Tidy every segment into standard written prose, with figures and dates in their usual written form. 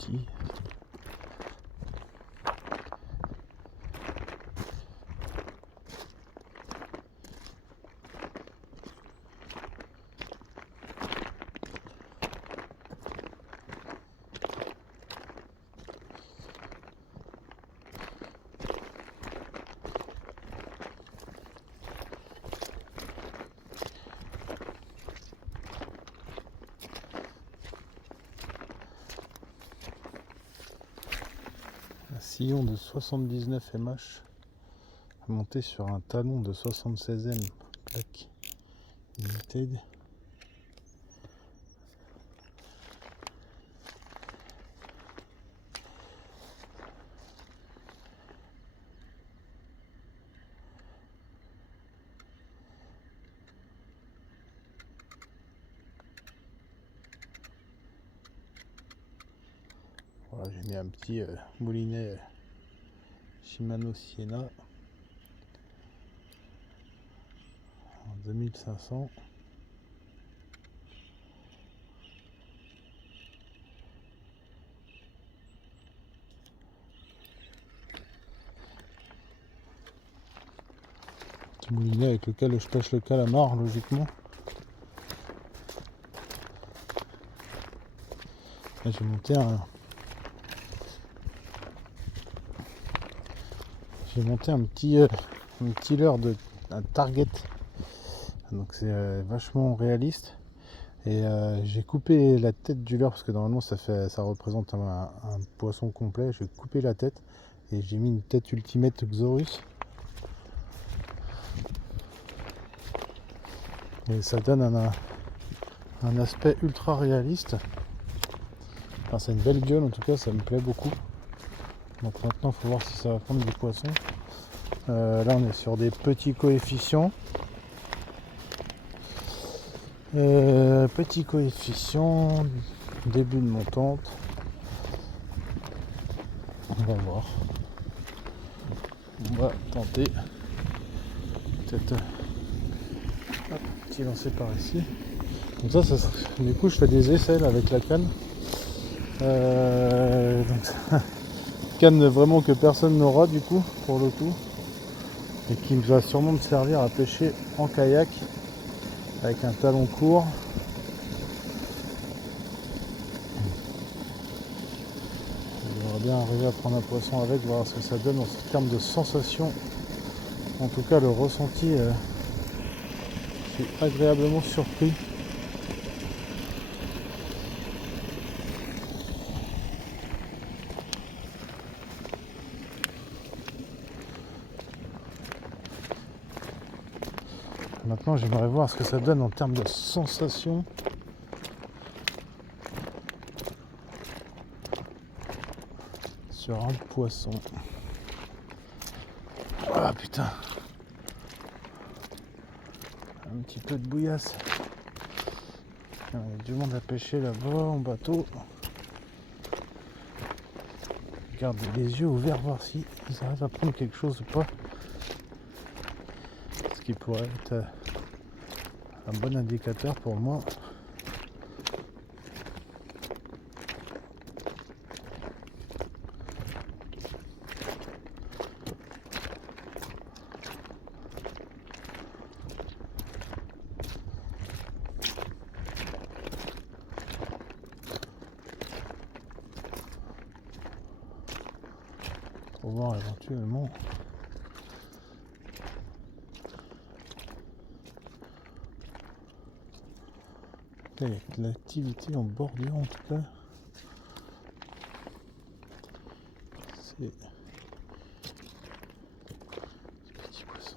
petit. Un sillon de 79 MH monté sur un talon de 76M plaque Limited. Voilà, j'ai mis un petit moulinet Shimano Sienna en 2500. Petit moulinet avec lequel je pêche le calamar logiquement. Là, j'ai monté un petit leurre un target, donc c'est vachement réaliste. Et j'ai coupé la tête du leurre parce que normalement ça représente un poisson complet. J'ai coupé la tête et j'ai mis une tête Ultimate Xorus. Et ça donne un aspect ultra réaliste. Enfin, c'est une belle gueule en tout cas, ça me plaît beaucoup. Donc maintenant il faut voir si ça va prendre du poisson. Là on est sur des petits coefficients. Petit coefficient, début de montante. On va voir. On va tenter. Peut-être un petit lancer par ici. Donc ça du coup je fais des essais là, avec la canne. Donc, canne vraiment que personne n'aura du coup pour le coup. Et qui va sûrement me servir à pêcher en kayak avec un talon court. J'aimerais bien arriver à prendre un poisson avec, voir ce que ça donne en termes de sensation. En tout cas le ressenti, je suis agréablement surpris. Maintenant j'aimerais voir ce que ça donne en termes de sensation. Sur un poisson. Ah putain. Un petit peu de bouillasse. Il y a du monde à pêcher là-bas en bateau. Garde les yeux ouverts voir si ils arrivent à prendre quelque chose ou pas. Ce qui pourrait être un bon indicateur pour moi. Pour voir éventuellement l'activité en bordure en tout cas. C'est petit poisson,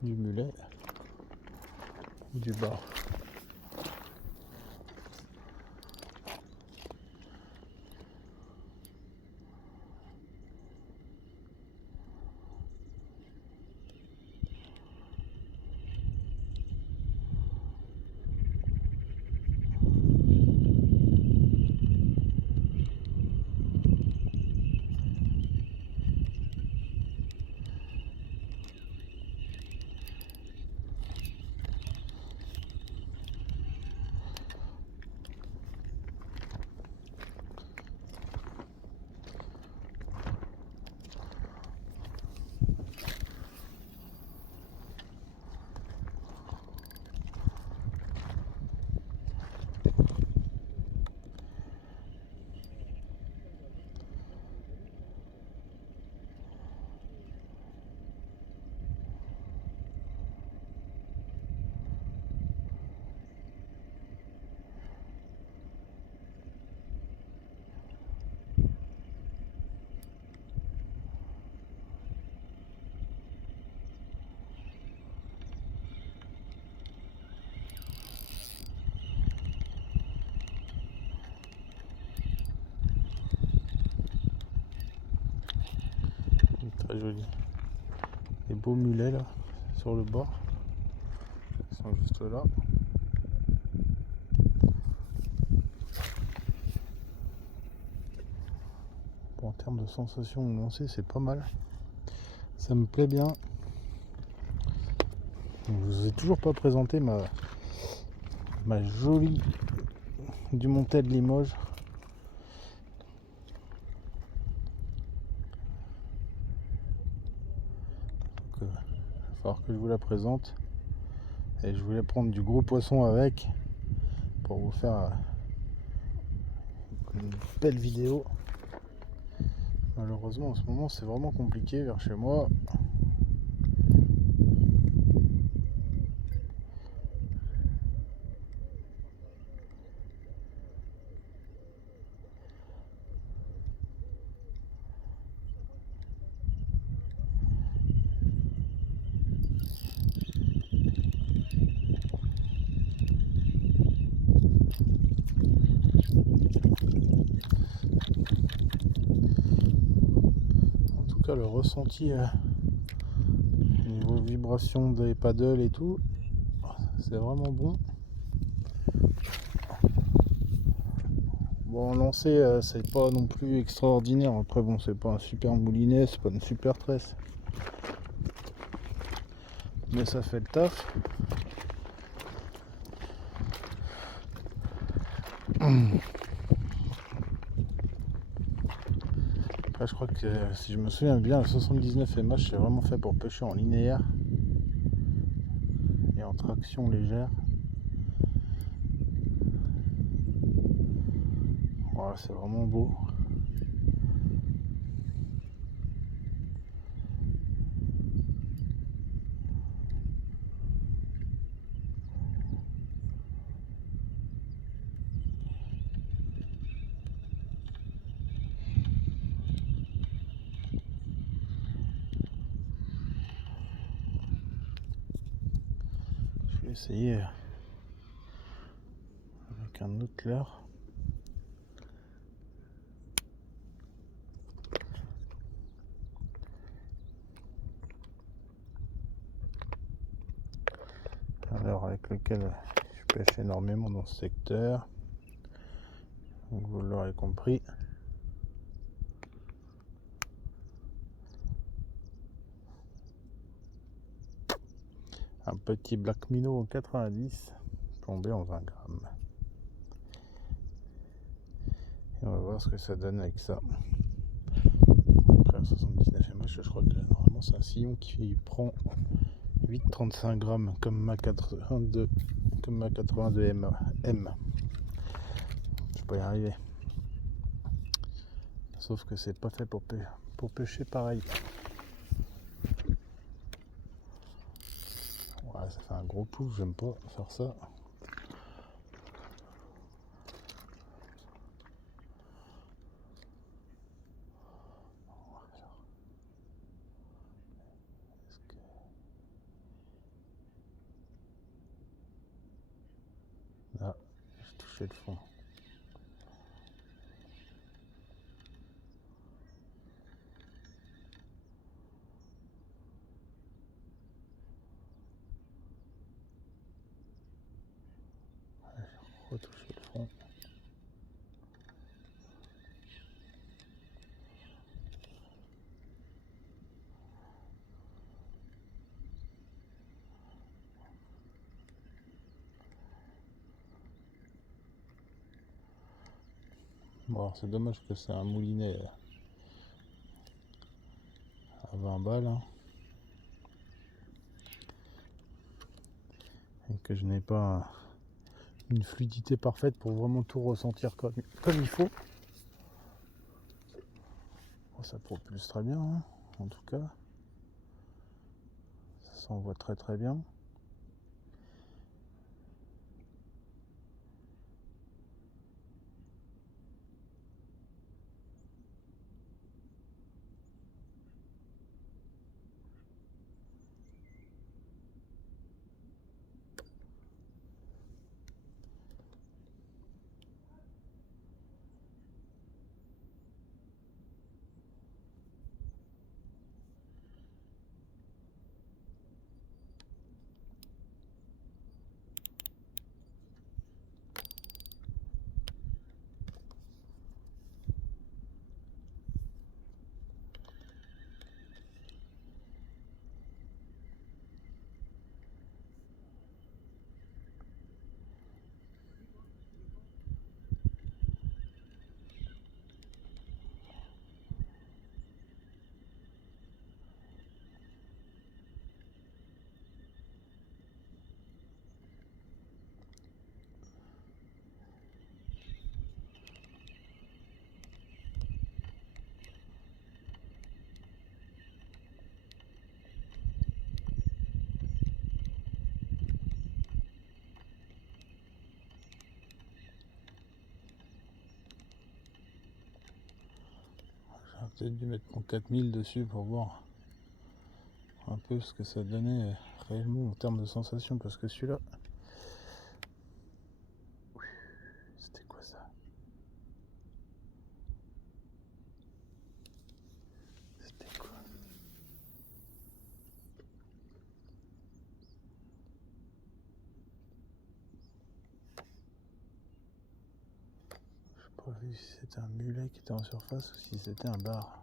du mulet ou du bar. très joli. Des beaux mulets là sur le bord. Ils sont juste là. Bon, en termes de sensation de lancer, c'est pas mal. Ça me plaît bien. Je vous ai toujours pas présenté ma jolie Dumontet de Limoges. Donc, il va falloir que je vous la présente. Et je voulais prendre du gros poisson avec pour vous faire une belle vidéo. Malheureusement en ce moment c'est vraiment compliqué vers chez moi. En tout cas le ressenti niveau vibration des paddles et tout, c'est vraiment bon. Bon, lancer c'est pas non plus extraordinaire. Après bon, c'est pas un super moulinet, c'est pas une super tresse, mais ça fait le taf. Après je crois que si je me souviens bien, le 79 MH c'est vraiment fait pour pêcher en linéaire et en traction légère. Voilà, c'est vraiment beau. Je vais essayer avec un autre leurre. Alors avec lequel je pêche énormément dans ce secteur, donc vous l'aurez compris. Un petit black minnow en 90 tombé en 20 grammes. Et on va voir ce que ça donne avec ça. Après un 79 MH, je crois que normalement c'est un sillon qui prend 8,35 grammes comme ma 82 M. Je peux y arriver. Sauf que c'est pas fait pour pêcher pareil. Ouais, ça fait un gros pouce, j'aime pas faire ça. Là, j'ai touché le fond. J'ai retouché le fond. Bon, c'est dommage que c'est un moulinet à 20 balles, hein, et que je n'ai pas une fluidité parfaite pour vraiment tout ressentir comme il faut. Bon, ça propulse très bien, hein, en tout cas. Ça s'envoie très très bien. peut-être dû mettre mon 4000 dessus pour voir un peu ce que ça donnait réellement en termes de sensations, parce que celui-là, c'était quoi ça? C'était quoi? J'ai pas vu si c'était un mulet qui était en surface ou si c'était un bar.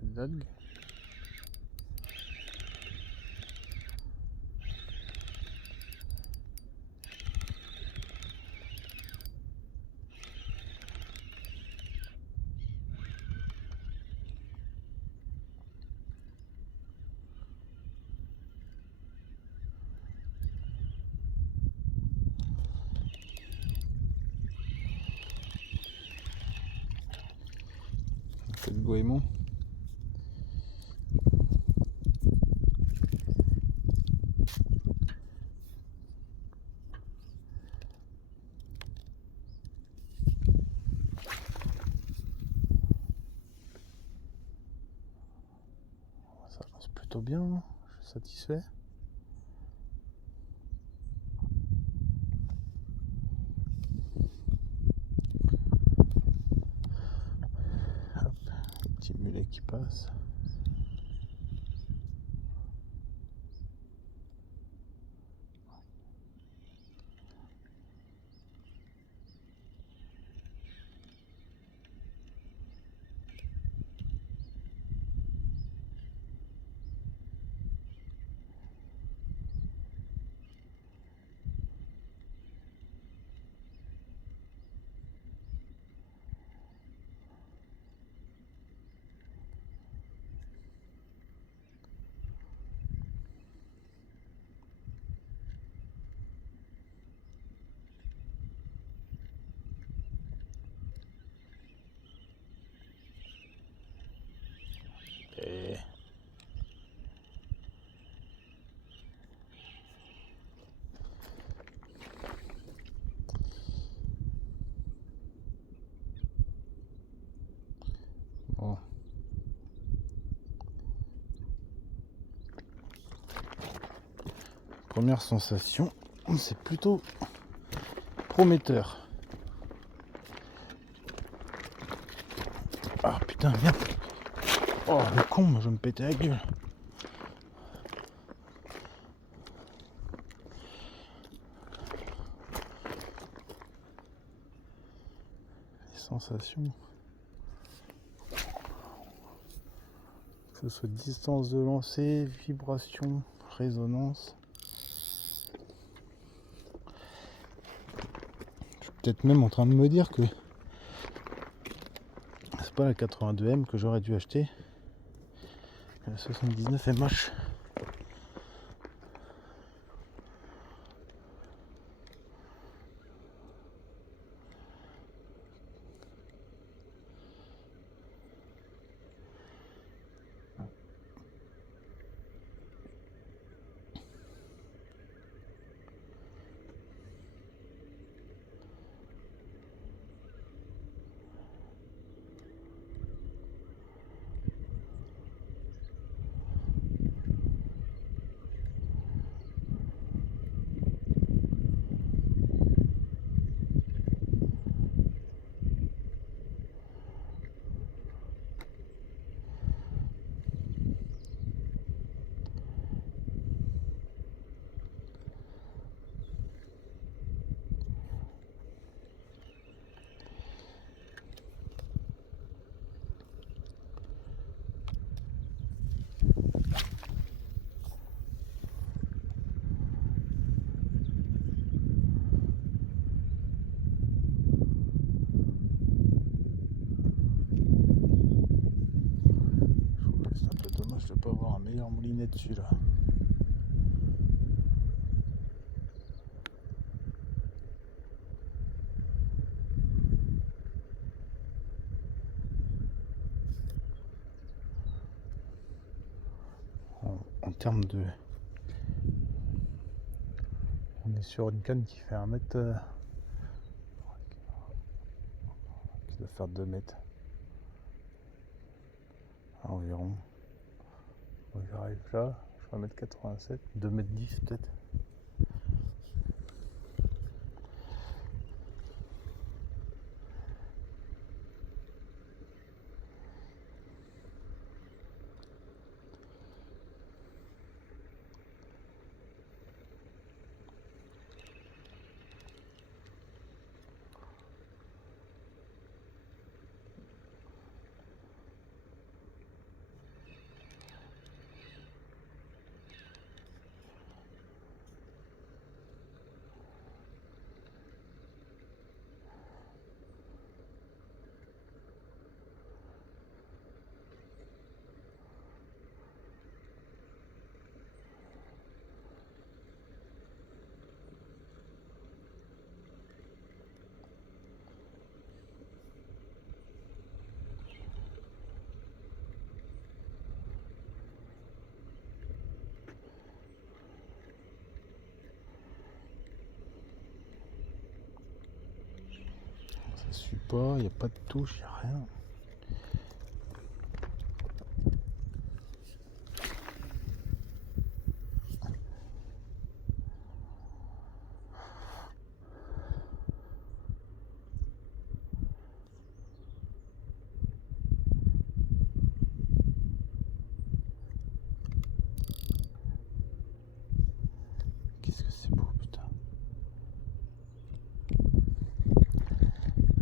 D'algues. Un peu de goémon. Ça avance plutôt bien, hein. Je suis satisfait. Hop, petit mulet qui passe. Et bon. Première sensation, c'est plutôt prometteur. Ah putain, merde. Oh le con, moi je vais me péter la gueule. Les sensations. Que ce soit distance de lancer, vibration, résonance. Je suis peut-être même en train de me dire que c'est pas la 82M que j'aurais dû acheter. La 79 est moche. moulinet dessus là. En termes de... On est sur une canne qui fait 1 mètre... qui doit faire 2 mètres. Environ. Donc j'arrive là, je fais 1m87, 2m10 peut-être. Ça suit pas, il n'y a pas de touche, il n'y a rien. Qu'est-ce que c'est beau, putain.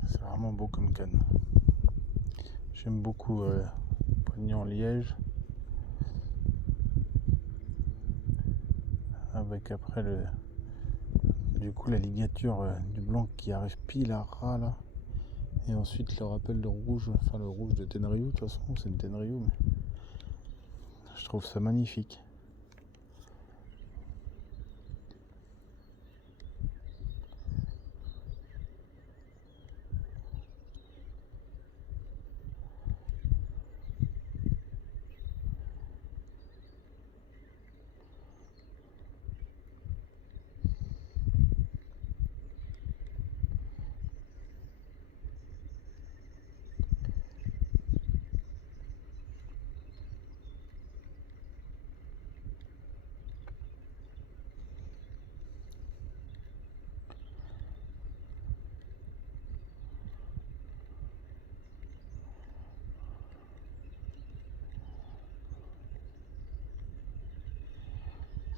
C'est vraiment beau comme canne. J'aime beaucoup poignée en liège. Avec après du coup la ligature du blanc qui arrive pile à ras là. Et ensuite le rappel de rouge, enfin le rouge de Tenryu, de toute façon c'est le Tenryu, mais je trouve ça magnifique.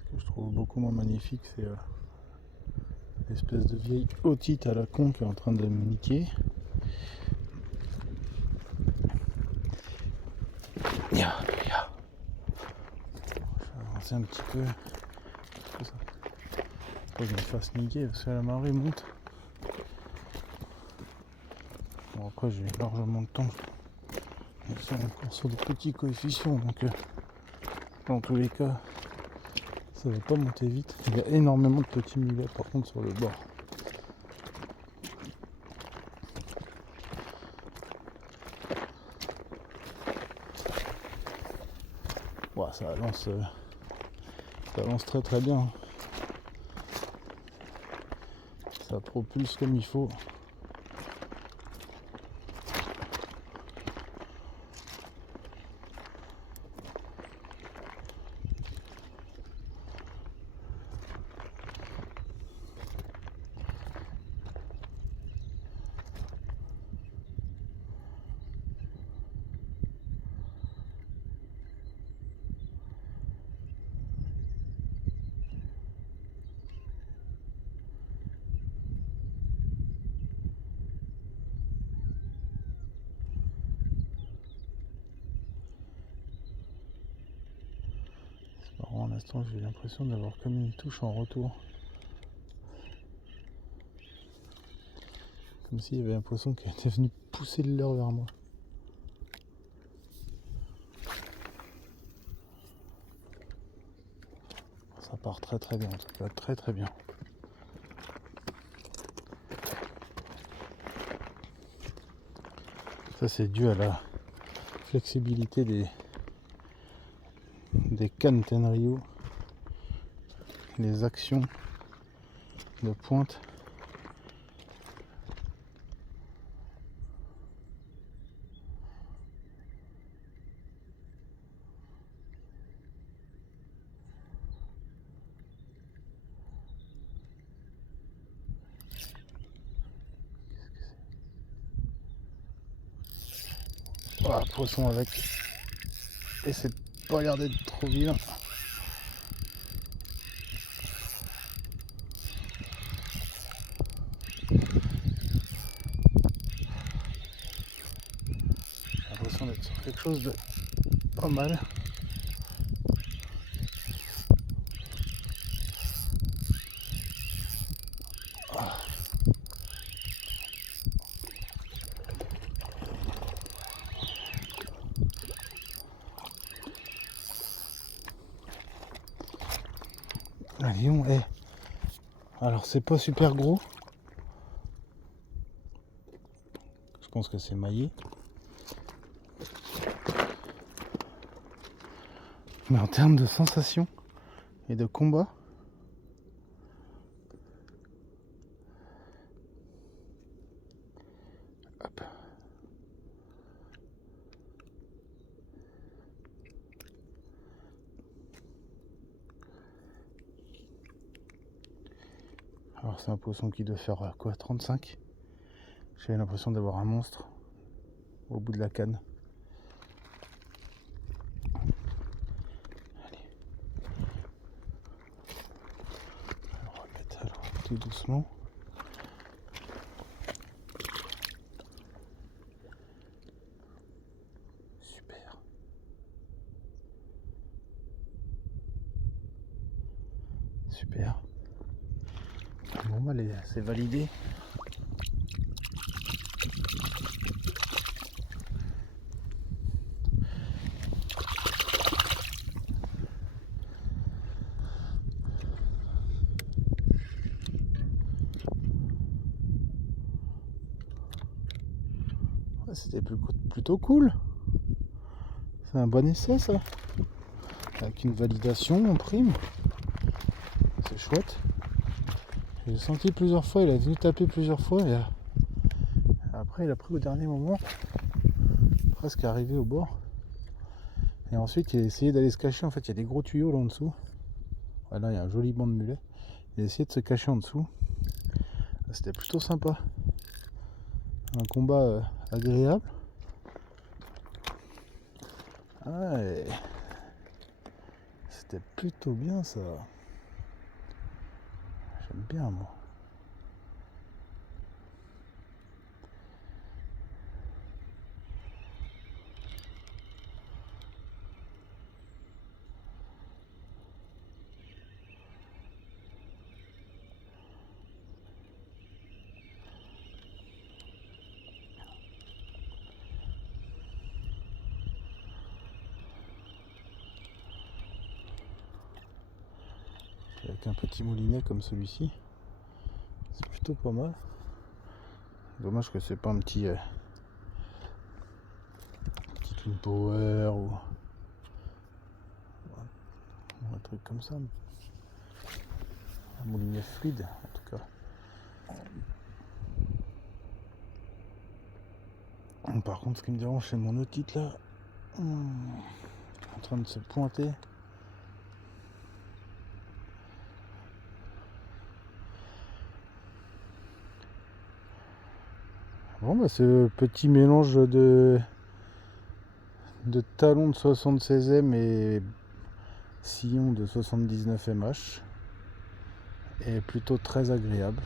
Ce que je trouve beaucoup moins magnifique, c'est l'espèce de vieille otite à la con qui est en train de me niquer. Je vais avancer un petit peu. Faut que je me fasse niquer parce que la marée monte. Bon, après j'ai largement le temps. Ils sont encore sur des petits coefficients, donc dans tous les cas ça va pas monter vite. Il y a énormément de petits mulets par contre sur le bord. Wow, ça avance très très bien. Ça propulse comme il faut. Pour l'instant, j'ai l'impression d'avoir comme une touche en retour. Comme s'il y avait un poisson qui était venu pousser le leurre vers moi. Ça part très très bien en tout cas, très très bien. Ça c'est dû à la flexibilité des cannes Tenryu, les actions de pointe. Voilà, poisson avec. Et c'est pas l'air d'être trop vilain. J'ai l'impression d'être sur quelque chose de pas mal. Un lion, alors c'est pas super gros. Je pense que c'est maillé. Mais en termes de sensation et de combat, hop. Alors c'est un poisson qui doit faire quoi, 35. J'ai l'impression d'avoir un monstre au bout de la canne. Allez. Alors, on va mettre tout doucement. Super. Super. Bon bah c'est validé. C'était plutôt cool. C'est un bon essai ça. Avec une validation en prime. C'est chouette. J'ai senti plusieurs fois, il est venu taper plusieurs fois et après il a pris au dernier moment, presque arrivé au bord. Et ensuite il a essayé d'aller se cacher, en fait il y a des gros tuyaux là en dessous. Voilà, il y a un joli banc de mulets. Il a essayé de se cacher en dessous. C'était plutôt sympa. Un combat agréable. Ouais. C'était plutôt bien ça. J'aime bien moi. Avec un petit moulinet comme celui-ci, c'est plutôt pas mal. Dommage que c'est pas un petit Twin Power ou un truc comme ça. Un moulinet fluide en tout cas. Par contre, ce qui me dérange, c'est mon otite là, en train de se pointer. Bon bah ce petit mélange de talons de 76M et sillon de 79 MH est plutôt très agréable.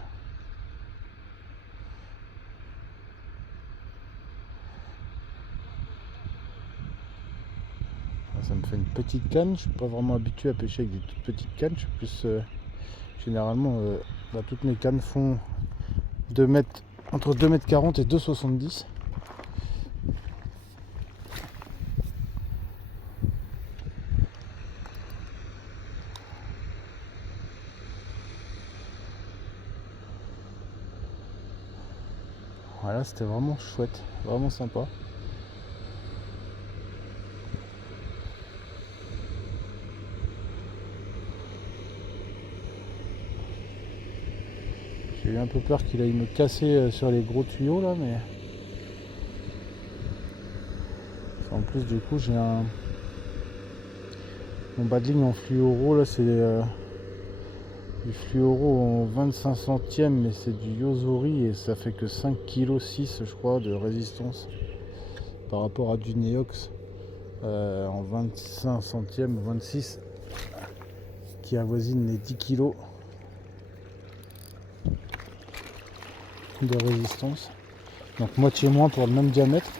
Ça me fait une petite canne. Je suis pas vraiment habitué à pêcher avec des toutes petites cannes. Je suis plus généralement toutes mes cannes font 2 mètres, entre 2,40 m et 2,70 m. Voilà, c'était vraiment chouette, vraiment sympa. J'ai eu un peu peur qu'il aille me casser sur les gros tuyaux là, mais en plus du coup j'ai mon bas de ligne en fluoro là, c'est du fluoro en 25 centièmes, mais c'est du Yozuri et ça fait que 5,6 kg je crois de résistance par rapport à du Neox en 25 centièmes, 26 qui avoisine les 10 kg de résistance. Donc moitié moins pour le même diamètre.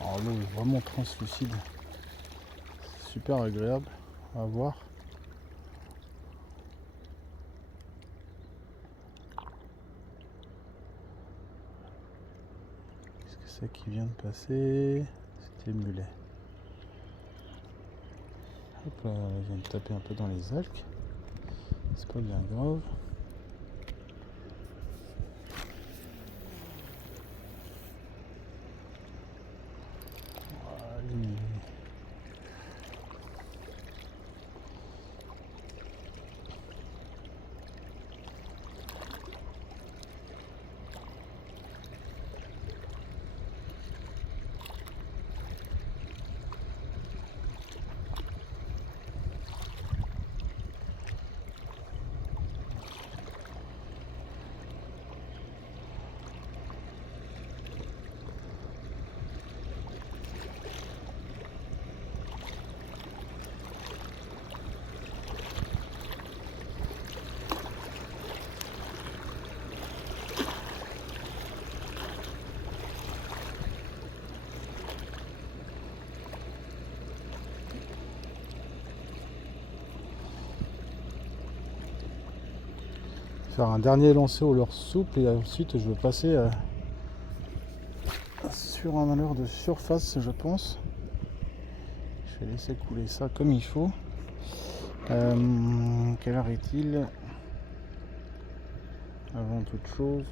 Alors l'eau est vraiment translucide, super agréable à voir. Qu'est-ce que c'est qui vient de passer? C'était mulet. Hop là, je viens de taper un peu dans les algues. C'est pas bien grave. Allez. Faire un dernier lancer au leurre souple et ensuite je vais passer sur un leurre de surface, je pense. Je vais laisser couler ça comme il faut. Quelle heure est-il? Avant toute chose,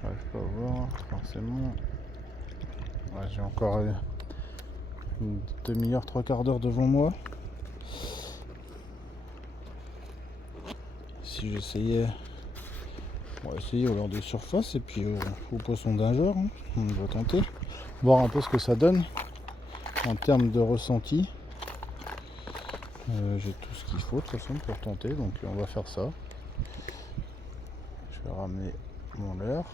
j'arrive pas à voir forcément. Ouais, j'ai encore une demi-heure, trois quarts d'heure devant moi. Si j'essayais, on va essayer au leurre de surface et puis au poisson d'ingeur, hein. On va tenter, voir un peu ce que ça donne en termes de ressenti. J'ai tout ce qu'il faut de toute façon pour tenter, donc on va faire ça. Je vais ramener mon leurre.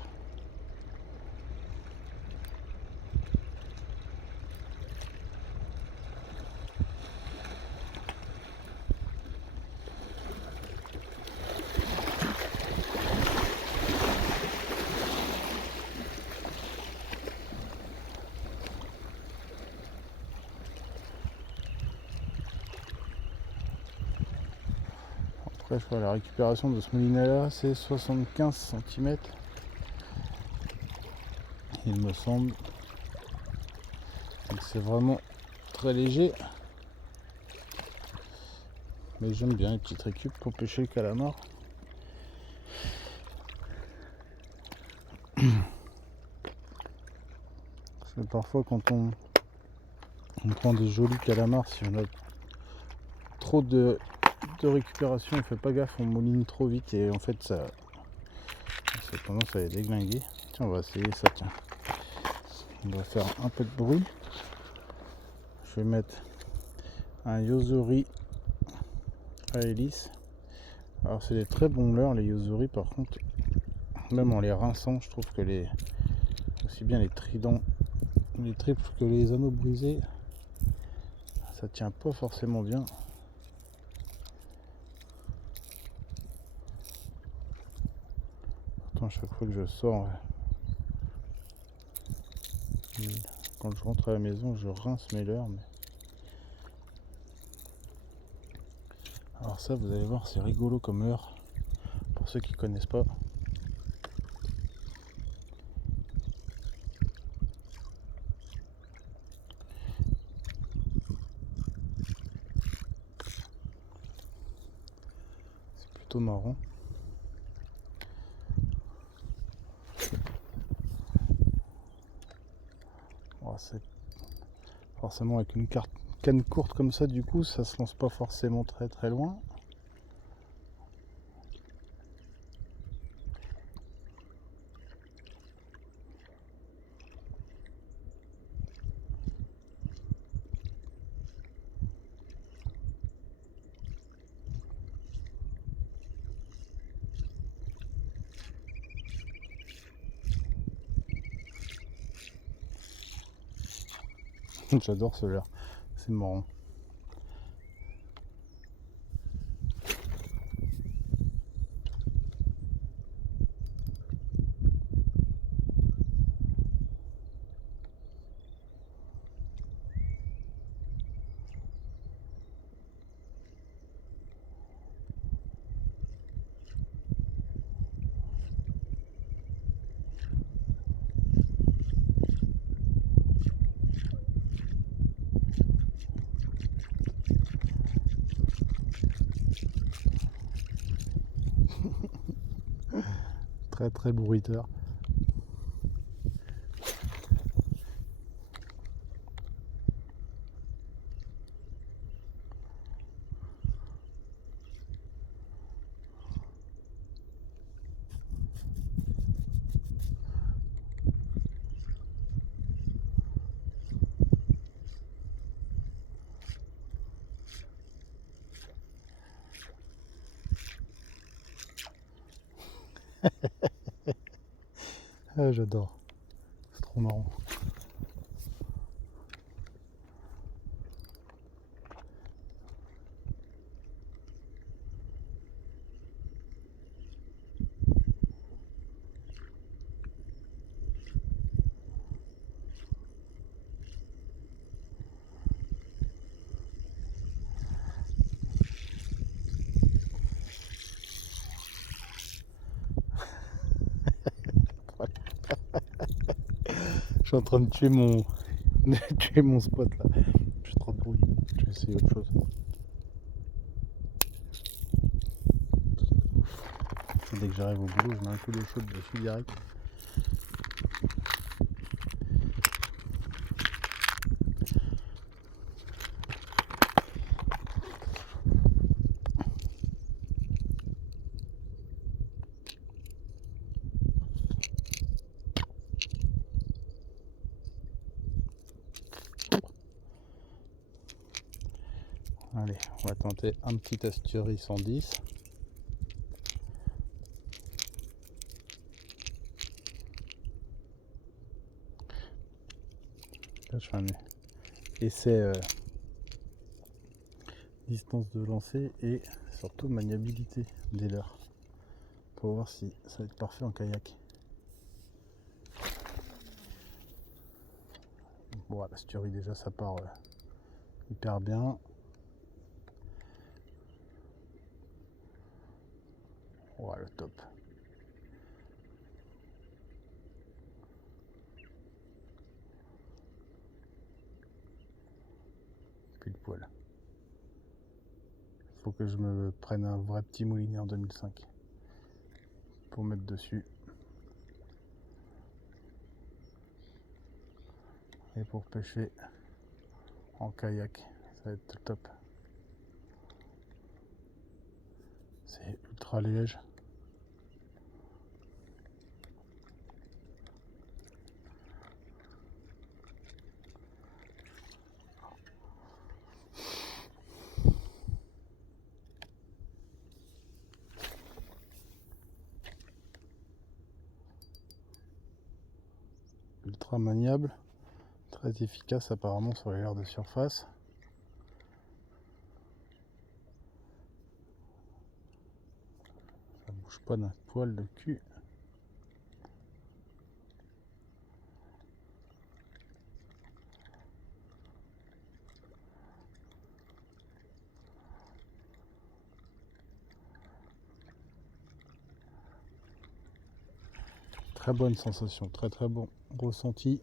Après, je vois la récupération de ce moulinet là, c'est 75 cm. Il me semble. Donc c'est vraiment très léger. Mais j'aime bien les petites récup pour pêcher le calamar. Parce que parfois quand on prend des jolis calamars, si on a trop de récupération, on fait pas gaffe, on mouline trop vite et en fait ça a tendance à les déglinguer. Tiens, on va essayer ça, tiens. On va faire un peu de bruit. Je vais mettre un Yozuri à hélice. Alors c'est des très bons leurres les Yozuri, par contre, même en les rinçant, je trouve que aussi bien les tridents, les triples que les anneaux brisés, ça tient pas forcément bien. Pourtant, chaque fois que je sors, Quand je rentre à la maison, je rince mes leurres. Alors ça, vous allez voir, c'est rigolo comme leurre. Pour ceux qui connaissent pas. C'est plutôt marrant. Oh, c'est forcément avec une canne courte comme ça, du coup, ça se lance pas forcément très très loin. J'adore ce leurre, c'est marrant. Très très bruiteur. Ah, j'adore, c'est trop marrant. Je suis en train de tuer tuer mon spot là. J'ai trop de bruit. Je vais essayer autre chose. Dès que j'arrive au boulot, je mets un coup d'eau chaude dessus direct. Allez, on va tenter un petit Asturie 110. Là, je fais un essai distance de lancer et surtout maniabilité des leurres. Pour voir si ça va être parfait en kayak. Bon, l'Asturie déjà ça part hyper bien. Ouais, le top. Pile poil. Faut que je me prenne un vrai petit moulinet en 2005 pour mettre dessus et pour pêcher en kayak, ça va être top. C'est ultra léger. Ultra maniable, très efficace apparemment sur les leurres de surface. Ça bouge pas d'un poil de cul. Très bonne sensation, très très bon ressenti.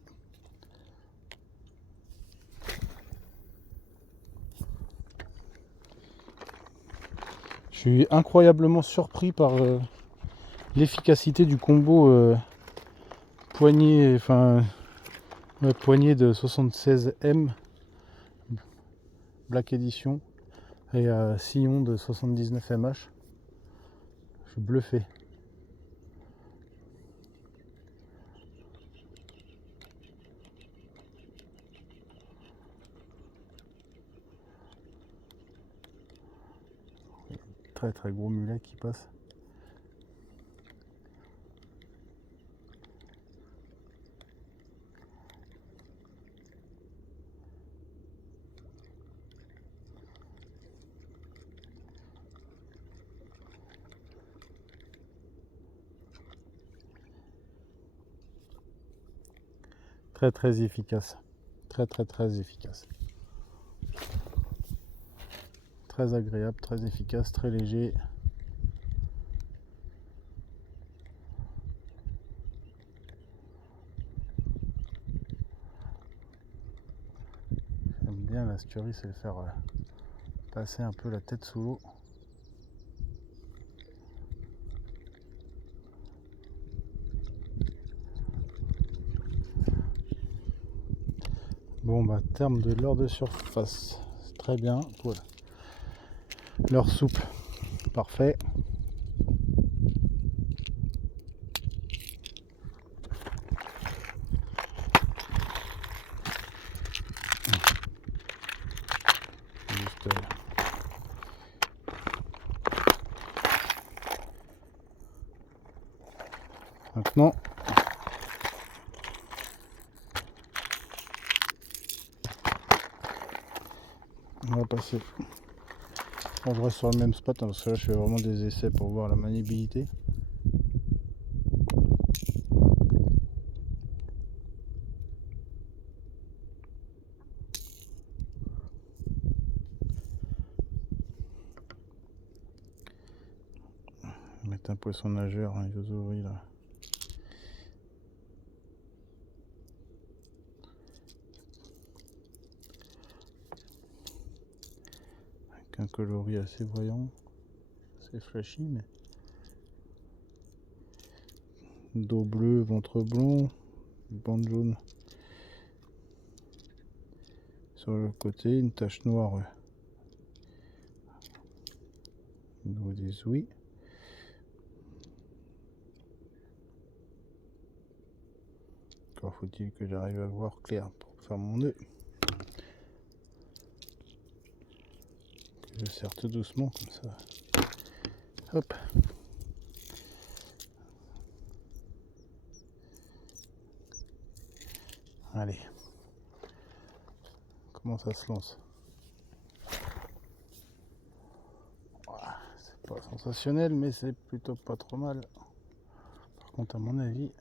Je suis incroyablement surpris par l'efficacité du combo poignée, poignée de 76M Black Edition et sillon de 79 mH. Je suis bluffé. Très très gros mulet qui passe. Très très efficace. Très très très efficace. Très agréable, très efficace, très léger. J'aime bien l'asturie, c'est le faire passer un peu la tête sous l'eau. Bon bah terme de leurre de surface, c'est très bien. Voilà. Leurre souple, parfait. Juste, maintenant on va passer. On reste sur le même spot hein, parce que là je fais vraiment des essais pour voir la maniabilité. On va mettre un poisson nageur, un yozori là. Avec un coloris assez voyant, assez flashy mais. Dos bleu, ventre blond, bande jaune sur le côté, une tache noire au niveau des ouïes. Encore faut-il que j'arrive à voir clair pour faire mon nœud. Je serre tout doucement comme ça. Hop. Allez. Comment ça se lance? Voilà. C'est pas sensationnel, mais c'est plutôt pas trop mal. Par contre, à mon avis.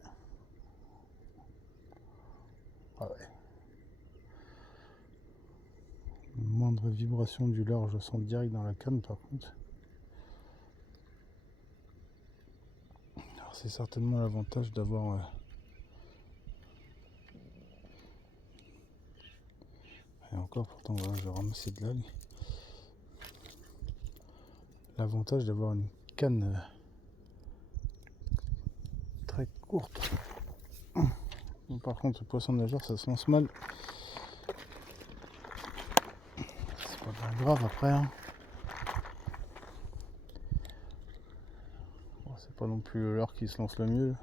Ah ouais. Moindre vibration du leurre, je sens direct dans la canne par contre. Alors c'est certainement l'avantage d'avoir et encore pourtant voilà, je vais ramasser de l'algue. L'avantage d'avoir une canne très courte. Par contre le poisson nageur ça se lance mal. C'est pas bien grave après hein. Bon, c'est pas non plus le leurre qui se lance le mieux.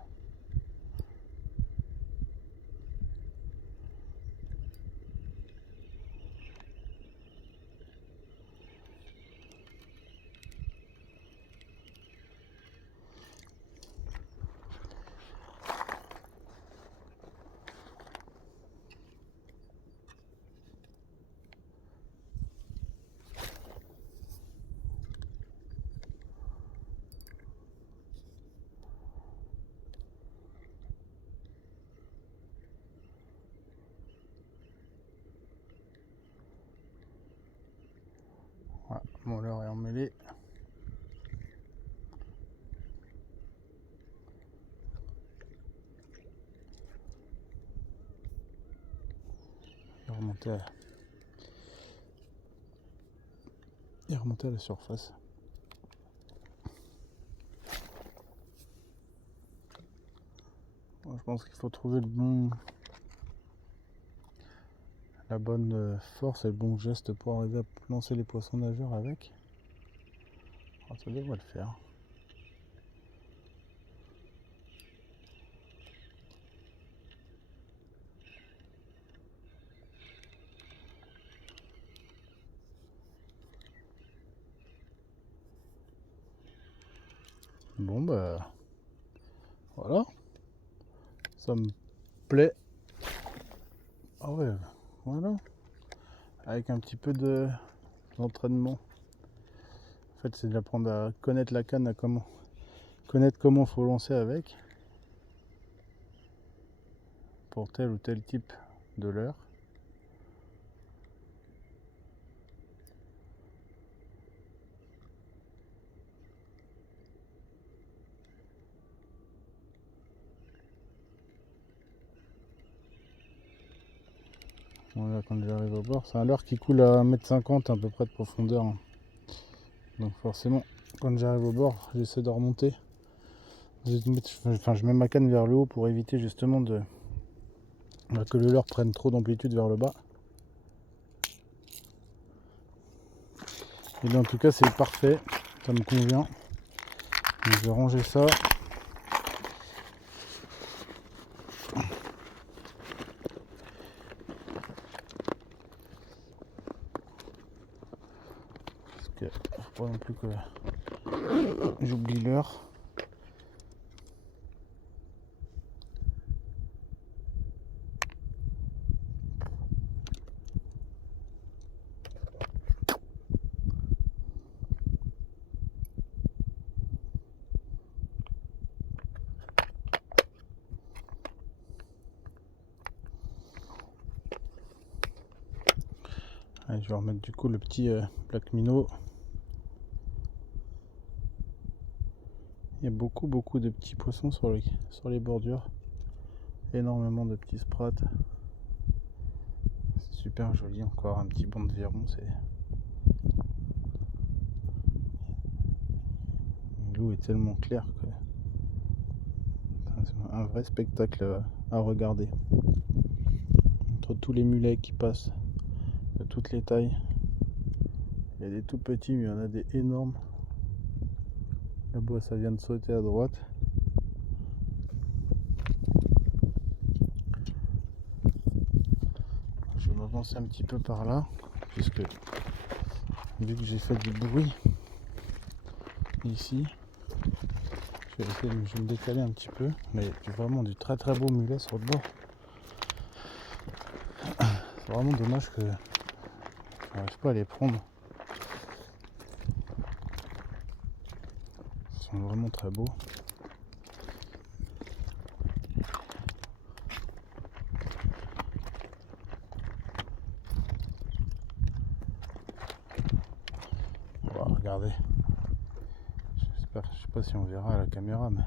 Voilà, mon leurre est emmêlé. remonter à la surface. Je pense qu'il faut trouver la bonne force et le bon geste pour arriver à lancer les poissons nageurs avec. Alors, ça devrait le faire. Bon bah voilà, ça me plaît. Ah ouais, voilà. Avec un petit peu d'entraînement. En fait, c'est d'apprendre à connaître la canne, connaître comment faut lancer avec pour tel ou tel type de leurre. Voilà, quand j'arrive au bord, c'est un leurre qui coule à 1,50 m à peu près de profondeur. Donc forcément, quand j'arrive au bord, j'essaie de remonter. Je mets ma canne vers le haut pour éviter justement que le leurre prenne trop d'amplitude vers le bas. Et bien en tout cas c'est parfait, ça me convient. Donc, je vais ranger ça. Parce que faut pas non plus que j'oublie l'heure. Allez, je vais remettre du coup le petit black minnow. Il y a beaucoup de petits poissons sur les bordures. Énormément de petits sprats. C'est super joli, encore un petit banc de verron. L'eau est tellement claire que c'est un vrai spectacle à regarder. Entre tous les mulets qui passent de toutes les tailles. Il y a des tout petits, mais il y en a des énormes. Là-bas, ça vient de sauter à droite. Je vais m'avancer un petit peu par là, puisque vu que j'ai fait du bruit ici, je vais me décaler un petit peu. Mais il y a vraiment du très beau mulet sur le bord. C'est vraiment dommage que je n'arrive pas à les prendre. Ils sont vraiment très beaux. Voilà, regardez. Je sais pas si on verra à la caméra, mais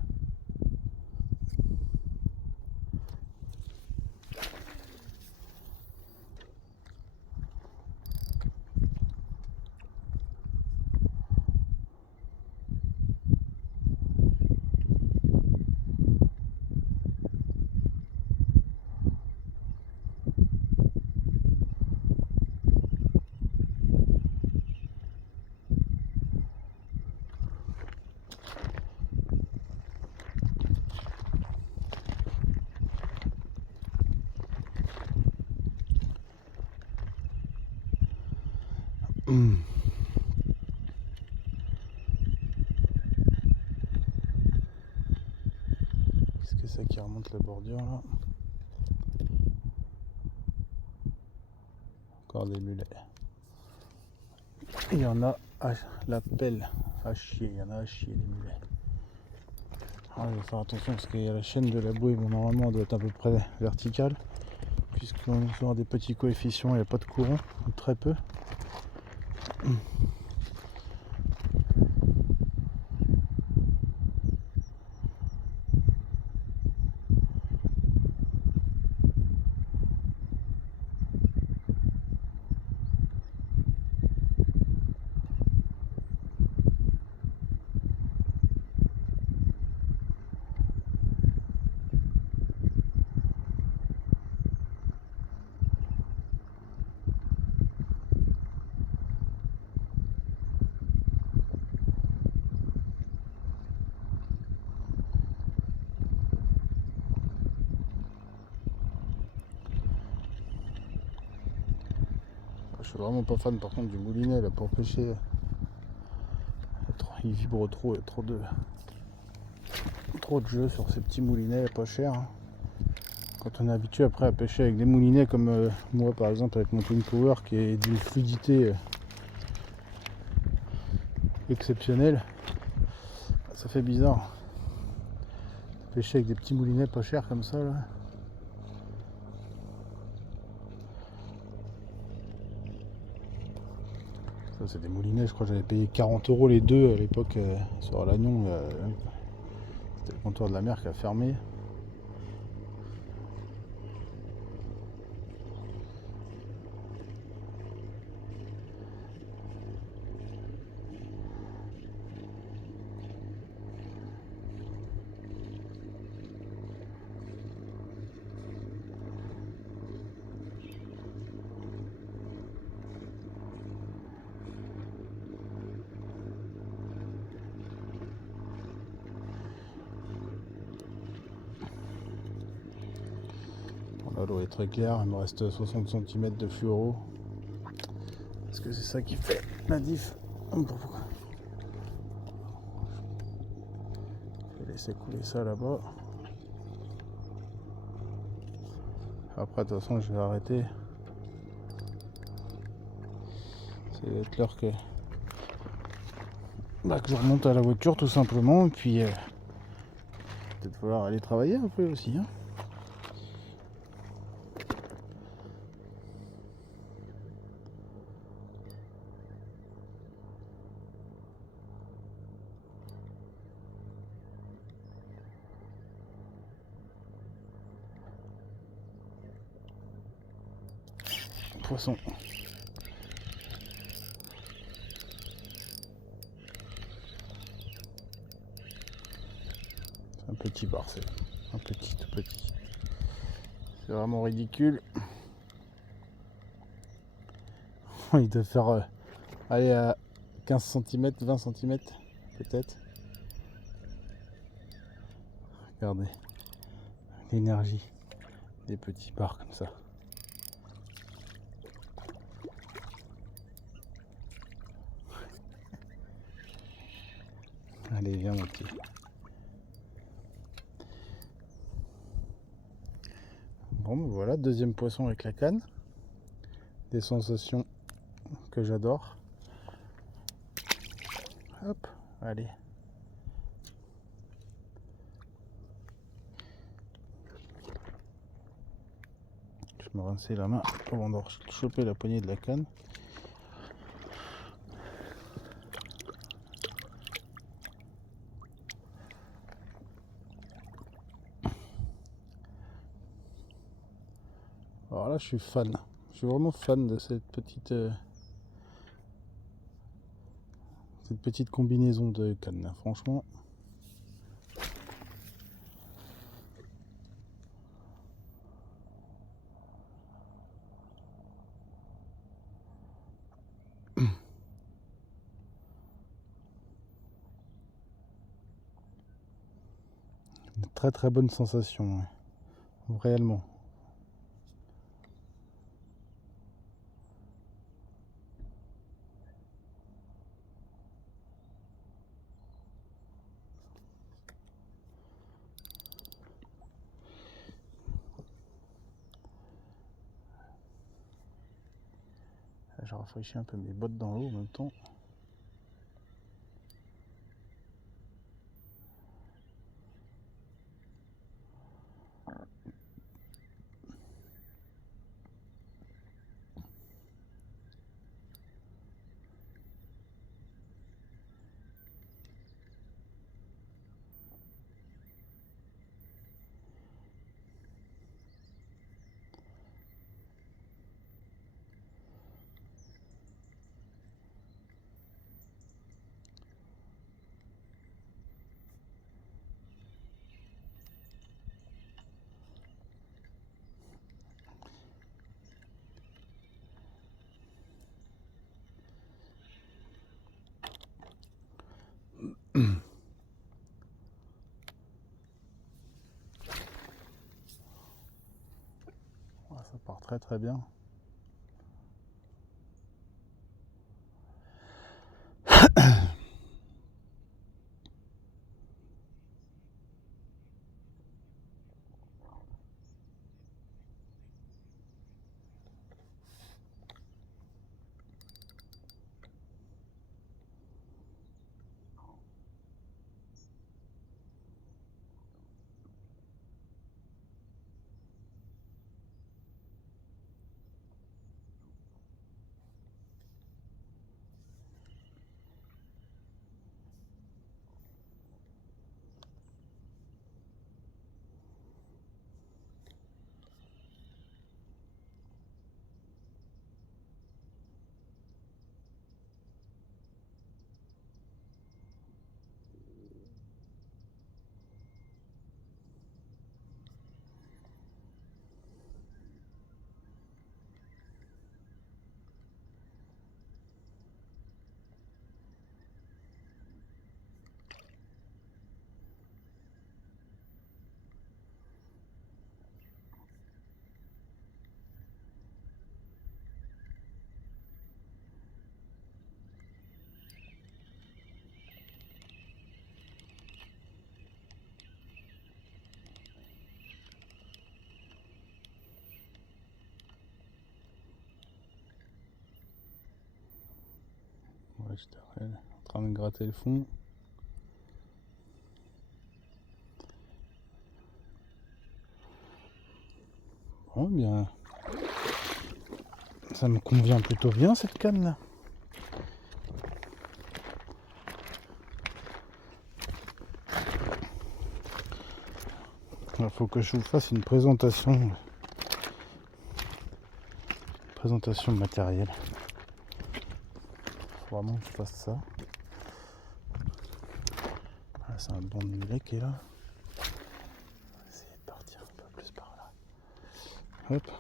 qu'est-ce que c'est qui remonte la bordure là? Encore des mulets. Il y en a à la pelle, à chier, il y en a à chier les mulets. Alors, il faut faire attention parce qu'il y a la chaîne de la bouée, bon, normalement elle doit être à peu près verticale, puisqu'on est sur des petits coefficients, il n'y a pas de courant, ou très peu. Je suis vraiment pas fan par contre du moulinet là pour pêcher. Il vibre trop, il y a trop de jeux sur ces petits moulinets pas chers. Quand on est habitué après à pêcher avec des moulinets comme moi par exemple avec mon Twin Power qui est d'une fluidité exceptionnelle, ça fait bizarre. Pêcher avec des petits moulinets pas chers comme ça là. Ça c'est des moulinets, je crois que j'avais payé 40 € les deux à l'époque sur Lannion. C'était le comptoir de la mer qui a fermé. Là, l'eau est très claire, il me reste 60 cm de fluoro. Parce que c'est ça qui fait la diff. Je vais laisser couler ça là-bas. Après, de toute façon, je vais arrêter. C'est être l'heure que je remonte à la voiture tout simplement. Et puis, peut-être falloir aller travailler un peu aussi. Hein. Poisson. C'est un petit parcelle. Un petit, tout petit. C'est vraiment ridicule. Il doit faire aller à 15 cm, 20 cm peut-être. Regardez l'énergie des petits bars comme ça. Allez, viens mon petit. Bon, ben voilà, deuxième poisson avec la canne. Des sensations que j'adore. Hop, allez. Je me rincer la main avant de choper la poignée de la canne. Alors là, je suis fan. Je suis vraiment fan de cette petite combinaison de cannes. Franchement. Une très très bonne sensation. Ouais. Réellement. Je rafraîchis un peu mes bottes dans l'eau en même temps. Ça part très très bien. j'étais en train de gratter le fond. Bon, bien, ça me convient plutôt bien cette canne là. Il faut que je vous fasse une présentation matérielle. Faut vraiment que je fasse ça. Là, c'est un banc de mulet qui est là. On va essayer de partir un peu plus par là. Hop.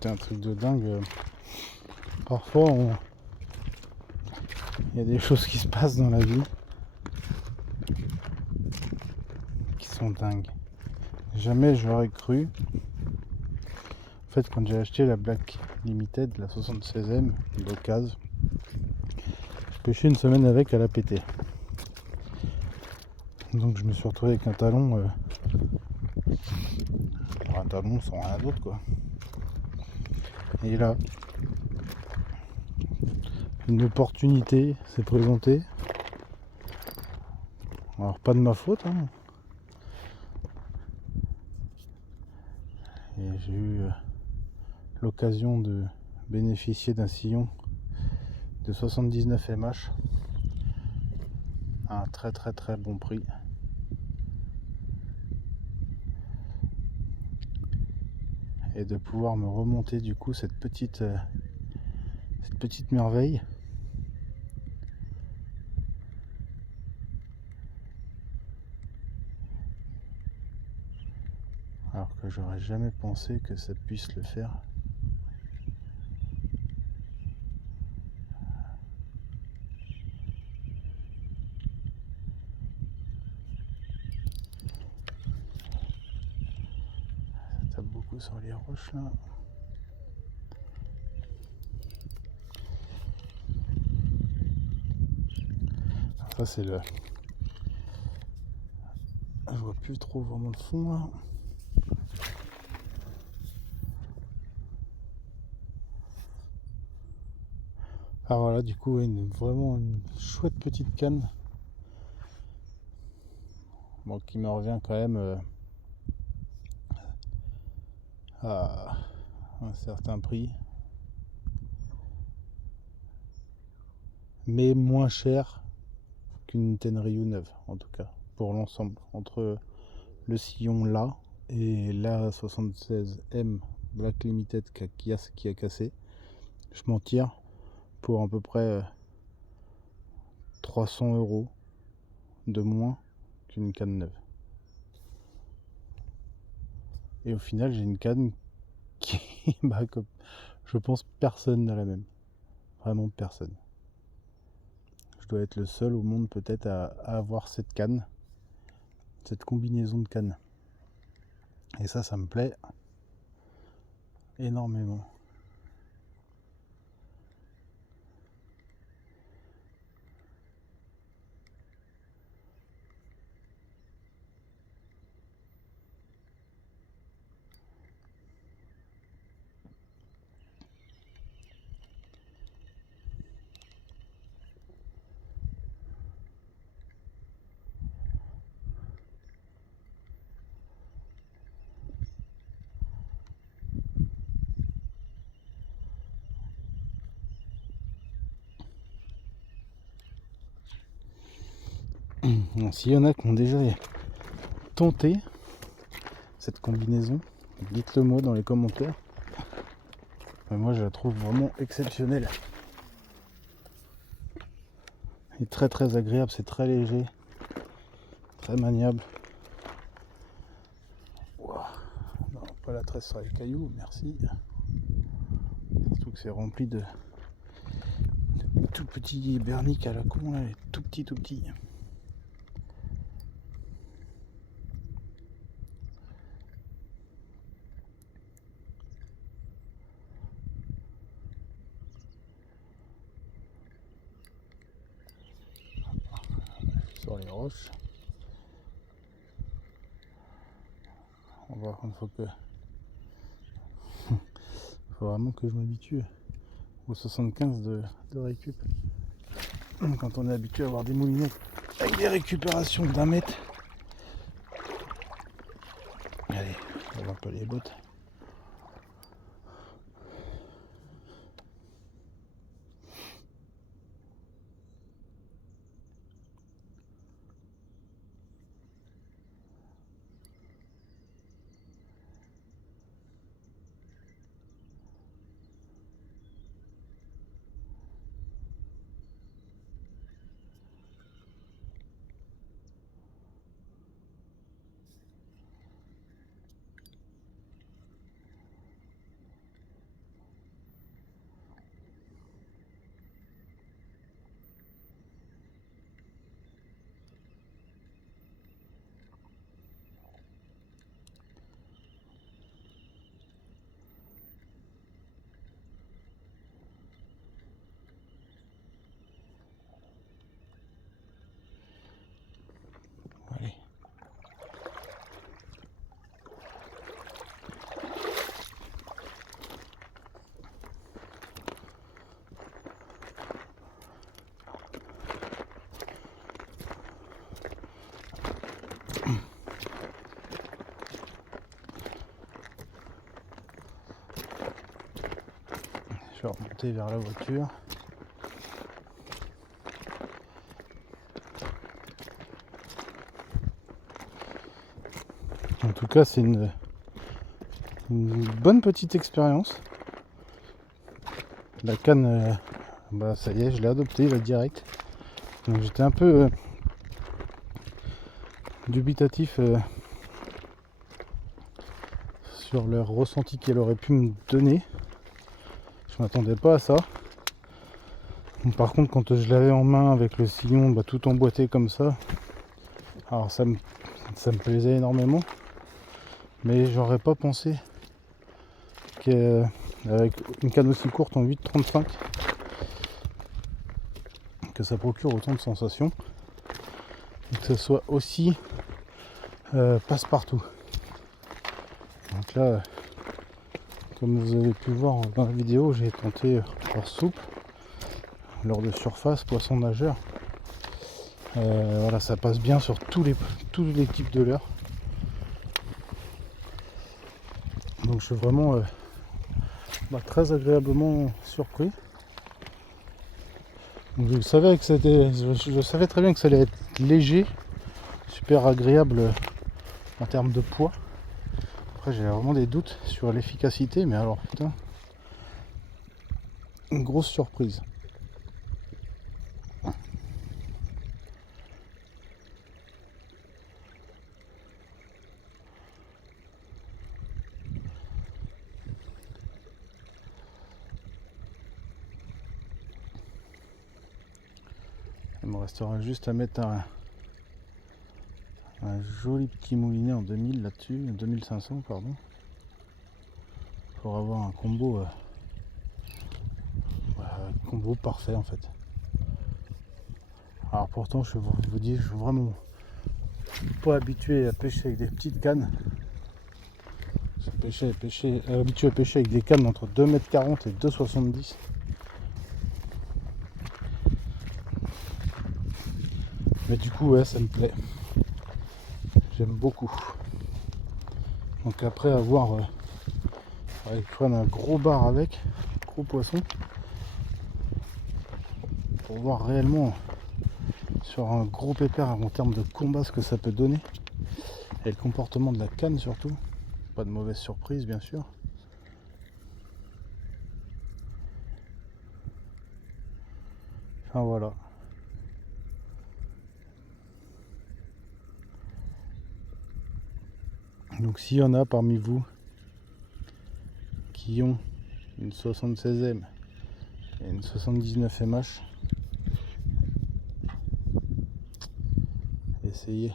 C'est un truc de dingue. Parfois, il y a des choses qui se passent dans la vie qui sont dingues. Jamais j'aurais cru. En fait, quand j'ai acheté la Black Limited, la 76M d'occasion, je pêchais une semaine avec, elle a pété. Donc je me suis retrouvé avec un talon sans rien d'autre quoi. Et là, une opportunité s'est présentée. Alors pas de ma faute, hein. Et j'ai eu l'occasion de bénéficier d'un sillon de 79 mH à un très très très bon prix. Et de pouvoir me remonter du coup cette petite merveille. Alors que j'aurais jamais pensé que ça puisse le faire. Ça tape beaucoup sur les roches là. Alors ça c'est le... Je vois plus trop vraiment le fond là. Ah voilà, du coup vraiment une chouette petite canne. Bon, qui me revient quand même à un certain prix. Mais moins cher qu'une Tenryu neuve en tout cas, pour l'ensemble. Entre le sillon là et la 76M Black Limited qui a cassé, je m'en tire pour à peu près 300 € de moins qu'une canne neuve. Et au final j'ai une canne qui comme je pense personne n'a la même, vraiment personne. Je dois être le seul au monde peut-être à avoir cette canne, cette combinaison de cannes, et ça me plaît énormément. Donc, s'il y en a qui ont déjà tenté cette combinaison, dites-le moi dans les commentaires. Mais moi je la trouve vraiment exceptionnelle. Et très très agréable, c'est très léger, très maniable. Wow. Non, pas la tresse sur les cailloux, merci. Surtout que c'est rempli de tout petits berniques à la con, là, tout petits tout petits. Sur les roches. On va voir, il faut vraiment que je m'habitue au 75 de récup. Quand on est habitué à avoir des moulinettes avec des récupérations d'1 mètre. Allez, on va un peu les bottes. Allez. Je vais remonter vers la voiture. En tout cas, c'est une bonne petite expérience. La canne, bah ça y est, je l'ai adoptée là direct. Donc j'étais un peu dubitatif sur le ressenti qu'elle aurait pu me donner. Je m'attendais pas à ça. Par contre, quand je l'avais en main avec le sillon tout emboîté comme ça, alors ça me plaisait énormément, mais j'aurais pas pensé qu'avec une canne aussi courte en 8,35 que ça procure autant de sensations et que ce soit aussi passe-partout. Donc là, comme vous avez pu voir dans la vidéo, j'ai tenté leur soupe, leurre de surface, poisson nageur. Voilà, ça passe bien sur tous les types de leurres. Donc je suis vraiment très agréablement surpris. Donc, je savais très bien que ça allait être léger, super agréable en termes de poids. Après j'ai vraiment des doutes sur l'efficacité, mais alors putain, une grosse surprise. Il me restera juste à mettre un joli petit moulinet en 2000 là-dessus, 2500 pardon, pour avoir un combo parfait en fait. Alors pourtant je vous dis, je suis vraiment pas habitué à pêcher avec des petites cannes. Je suis habitué à pêcher avec des cannes entre 2,40 m et 2,70 m. Mais du coup ouais, ça me plaît. J'aime beaucoup. Donc après avoir je prends un gros bar avec, gros poisson, pour voir réellement sur un gros pépère en termes de combat, ce que ça peut donner. Et le comportement de la canne surtout. Pas de mauvaise surprise bien sûr. Enfin voilà. Donc s'il y en a parmi vous qui ont une 76e et une 79 MH, essayez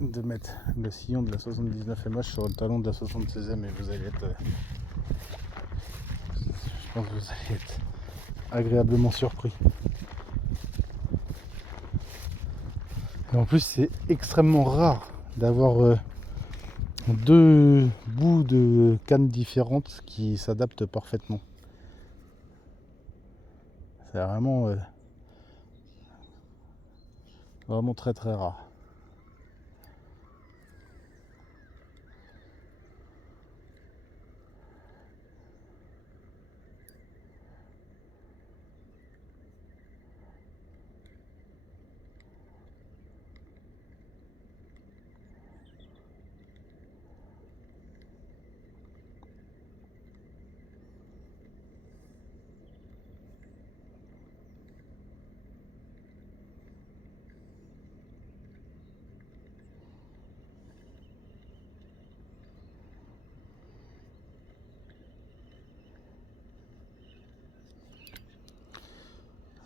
de mettre le sillon de la 79 MH sur le talon de la 76e et vous allez être, je pense que vous allez être agréablement surpris. Et en plus c'est extrêmement rare d'avoir deux bouts de cannes différentes qui s'adaptent parfaitement. C'est vraiment vraiment très très rare.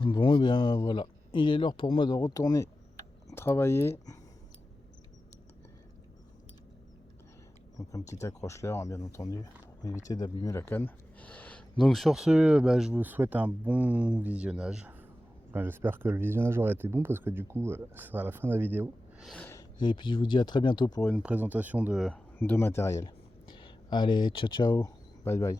Bon, et bien voilà, il est l'heure pour moi de retourner travailler. Donc un petit accroche-leurre, hein, bien entendu, pour éviter d'abîmer la canne. Donc sur ce, je vous souhaite un bon visionnage. Enfin, j'espère que le visionnage aura été bon parce que du coup, ce sera la fin de la vidéo. Et puis je vous dis à très bientôt pour une présentation de matériel. Allez, ciao ciao, bye bye.